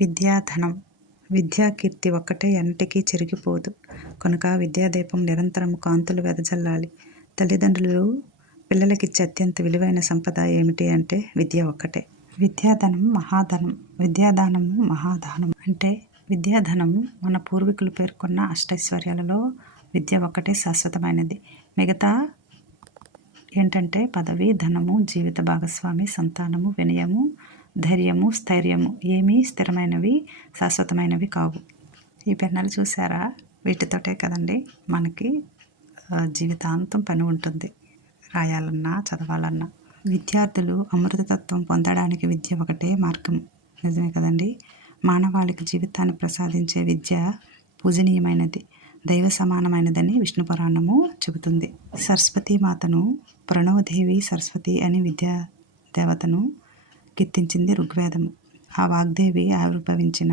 విద్యాధనం. విద్యాకీర్తి ఒక్కటే ఎన్నటికీ చెరిగిపోదు కనుక విద్యాదీపం నిరంతరం కాంతులు వెదజల్లాలి. తల్లిదండ్రులు పిల్లలకిచ్చే అత్యంత విలువైన సంపద ఏమిటి అంటే విద్య ఒక్కటే. విద్యాధనం మహాధనం. విద్యాదానము మహాదానం. అంటే విద్యాధనము మన పూర్వీకులు పేర్కొన్న అష్టైశ్వర్యాలలో విద్య ఒక్కటే శాశ్వతమైనది. మిగతా ఏంటంటే పదవి, ధనము, జీవిత భాగస్వామి, సంతానము, వినయము, ధైర్యము, స్థైర్యము ఏమీ స్థిరమైనవి, శాశ్వతమైనవి కావు. ఈ పెన్నులు చూసారా? వీటితోటే కదండి మనకి జీవితాంతం పని ఉంటుంది, రాయాలన్నా చదవాలన్నా. విద్యార్థులు అమృతతత్వం పొందడానికి విద్య ఒకటే మార్గం. నిజమే కదండి. మానవాళికి జీవితాన్ని ప్రసాదించే విద్య పూజనీయమైనది, దైవ సమానమైనదని విష్ణు పురాణము చెబుతుంది. సరస్వతీమాతను ప్రణవదేవి సరస్వతి అని విద్యా దేవతను కీర్తించింది ఋగ్వేదము. ఆ వాగ్దేవి ఆవిర్భవించిన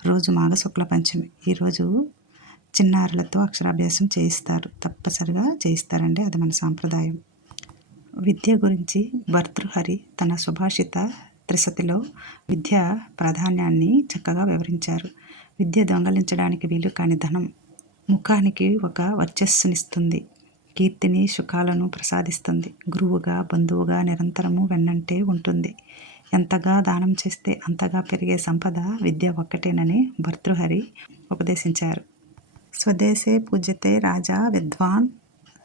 రోజు మాఘశుక్ల పంచమి. ఈరోజు చిన్నారులతో అక్షరాభ్యాసం చేయిస్తారు, తప్పనిసరిగా చేయిస్తారండి, అది మన సాంప్రదాయం. విద్య గురించి భర్తృహరి తన సుభాషిత త్రిశతిలో విద్య ప్రాధాన్యాన్ని చక్కగా వివరించారు. విద్య దొంగలించడానికి వీలు కాని ధనం. ముఖానికి ఒక వర్చస్సునిస్తుంది, కీర్తిని సుఖాలను ప్రసాదిస్తుంది, గురువుగా బంధువుగా నిరంతరము వెన్నంటే ఉంటుంది. ఎంతగా దానం చేస్తే అంతగా పెరిగే సంపద విద్య ఒక్కటేనని భర్తృహరి ఉపదేశించారు. స్వదేశే పూజ్యతే రాజా విద్వాన్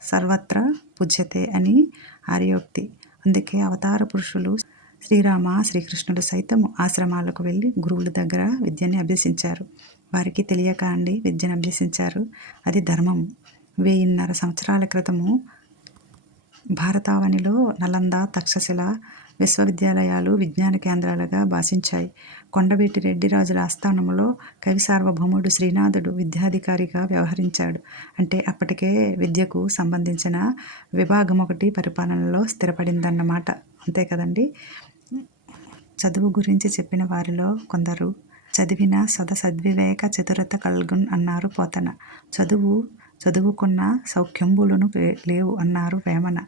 సర్వత్ర పూజ్యతే అని ఆర్యోక్తి. అందుకే అవతార పురుషులు శ్రీరామ, శ్రీకృష్ణుడు సైతం ఆశ్రమాలకు వెళ్ళి గురువుల దగ్గర విద్యని అభ్యసించారు. వారికి తెలియక అండి విద్యను అభ్యసించారు. అది ధర్మము. 1000 సంవత్సరాల క్రితము భారతావనిలో నలంద, తక్షశిల విశ్వవిద్యాలయాలు విజ్ఞాన కేంద్రాలుగా భాషించాయి. కొండవీటి రెడ్డిరాజుల ఆస్థానంలో కవి సార్వభౌముడు శ్రీనాథుడు విద్యాధికారిగా వ్యవహరించాడు. అంటే అప్పటికే విద్యకు సంబంధించిన విభాగం ఒకటి పరిపాలనలో స్థిరపడిందన్నమాట. అంతే కదండి. చదువు గురించి చెప్పిన వారిలో కొందరు చదివిన సద్వివేక చతురత కల్గున్ అన్నారు పోతన. చదువుకున్న సౌఖ్యంబులను లేవు అన్నారు వేమన.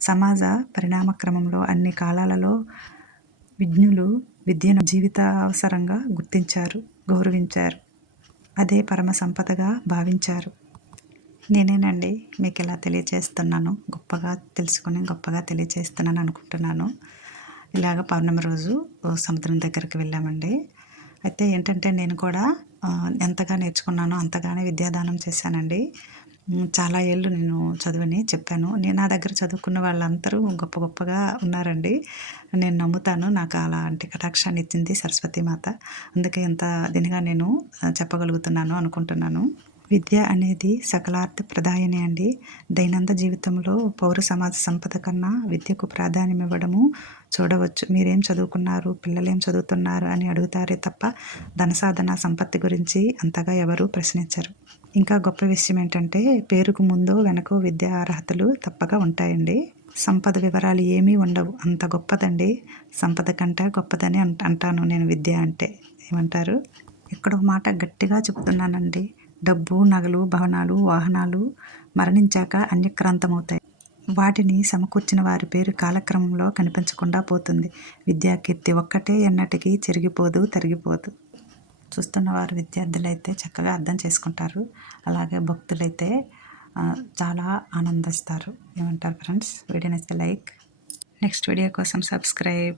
సమాజ పరిణామక్రమంలో అన్ని కాలాలలో విజ్ఞులు విద్యను జీవితావసరంగా గుర్తించారు, గౌరవించారు. అదే పరమ సంపదగా భావించారు. నేనేనండి మీకు ఇలా తెలియజేస్తున్నాను, గొప్పగా తెలుసుకొని గొప్పగా తెలియజేస్తున్నాను అనుకుంటున్నాను. ఇలాగ పౌర్ణమి రోజు సముద్రం దగ్గరికి వెళ్ళామండి. అయితే ఏంటంటే నేను కూడా ఎంతగా నేర్చుకున్నానో అంతగానే విద్యాదానం చేశానండి. చాలా ఏళ్ళు నేను చదువుని చెప్పాను. నా దగ్గర చదువుకున్న వాళ్ళందరూ గొప్పగా ఉన్నారండి. నేను నమ్ముతాను. నాకు అలాంటి కటాక్షాన్ని ఇచ్చింది సరస్వతీమాత. అందుకే ఎంత దీనిగా నేను చెప్పగలుగుతున్నాను అనుకుంటున్నాను. విద్య అనేది సకలార్థ ప్రదాయని అండి. దైనందిన జీవితంలో పౌర సమాజ సంపద కన్నా విద్యకు ప్రాధాన్యం ఇవ్వడము చూడవచ్చు. మీరేం చదువుకున్నారు, పిల్లలేం చదువుతున్నారు అని అడుగుతారే తప్ప ధనసాధన సంపత్తి గురించి అంతగా ఎవరూ ప్రశ్నించరు. ఇంకా గొప్ప విషయం ఏంటంటే పేరుకు ముందో వెనకో విద్యా అర్హతలు తప్పగా ఉంటాయండి. సంపద వివరాలు ఏమీ ఉండవు. అంత గొప్పదండి. సంపద కంటే గొప్పదని అంటాను నేను విద్య అంటే. ఏమంటారు? ఇక్కడ ఒక మాట గట్టిగా చెబుతున్నానండి. డబ్బు, నగలు, భవనాలు, వాహనాలు మరణించాక అన్యక్రాంతమవుతాయి. వాటిని సమకూర్చిన వారి పేరు కాలక్రమంలో కనిపించకుండా పోతుంది. విద్యాకీర్తి ఒక్కటే ఎన్నటికీ చెరిగిపోదు, తరిగిపోదు. చూస్తున్న వారు విద్యార్థులైతే చక్కగా అర్థం చేసుకుంటారు. అలాగే భక్తులైతే చాలా ఆనందిస్తారు. ఏమంటారు ఫ్రెండ్స్? వీడియో నచ్చితే లైక్, నెక్స్ట్ వీడియో కోసం సబ్స్క్రైబ్.